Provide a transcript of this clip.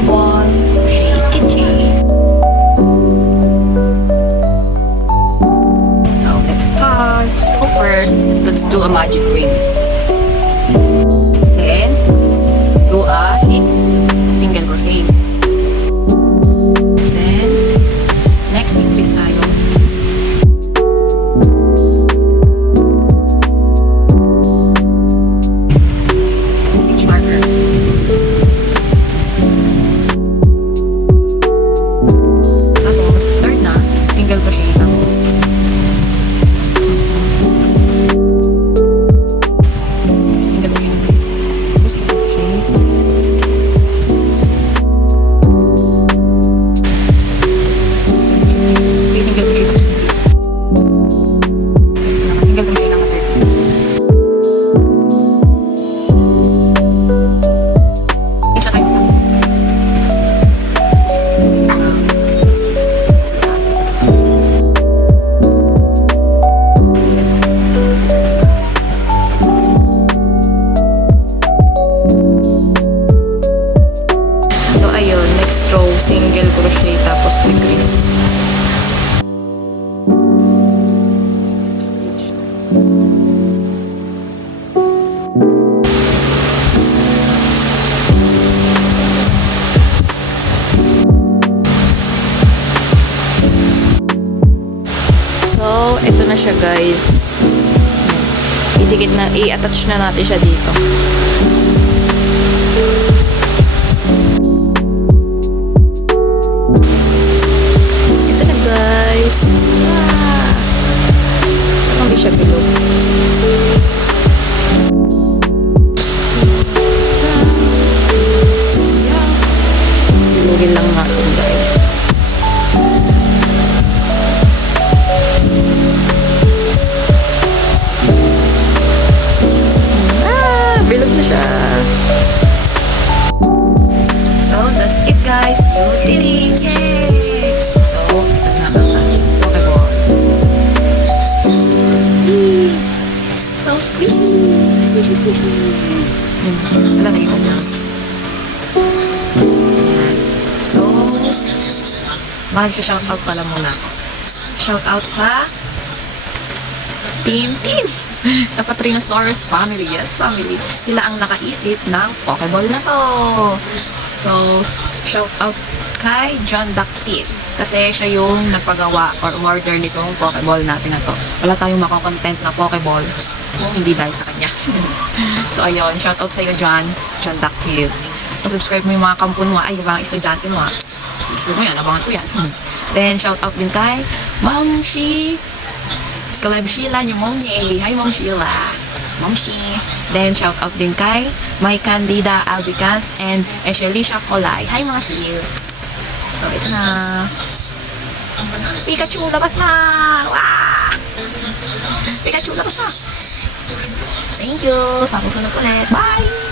Pokeball Shade Kitchen. So let's start. First, let's do a magic ring. Then, do a 6 single crochet. Then, next increase tayo. Stitch marker. Tapos, third na, single crochet. Tapos, next row, single crochet tapos decrease. Stitch. So, ito na siya guys. Idikit na, i-attach na natin siya dito. Hindi siya bilog. Bilogin lang natin guys. Bilog na siya. So that's it guys. You did it! Yay! So, ito na ang ating Pokeball. So squishy! Squishy, squishy! Wala na iwan na. So, mag-shoutout pala muna. Shoutout sa Team! Sa Patrinosaurus family. Yes, family. Sila ang nakaisip ng Pokeball na to. So, shoutout kay John Ductil. Kasi siya yung nagpagawa or order nitong Pokeball natin na to. Wala tayong makakontent na Pokeball kung hindi dahil sa kanya. So, ayun. Shoutout sa iyo, John Ductil. Subscribe mo yung mga kampun mo. Ay, yung mga estudyante mo. Subscribe mo yan. Abangan ko yan. Then, shoutout din kay Ma'am Shi Kaleb Sheila Pneumonia. Hi, Ma'am Sheila. Ma'am Shi. Then, shout out din kay My Candida Albicans and Eshelicia Colay. Hi, mga sil. So, ito na. Pikachu, labas na! Wow! Pikachu, labas na! Thank you! Sa susunod ulit. Bye!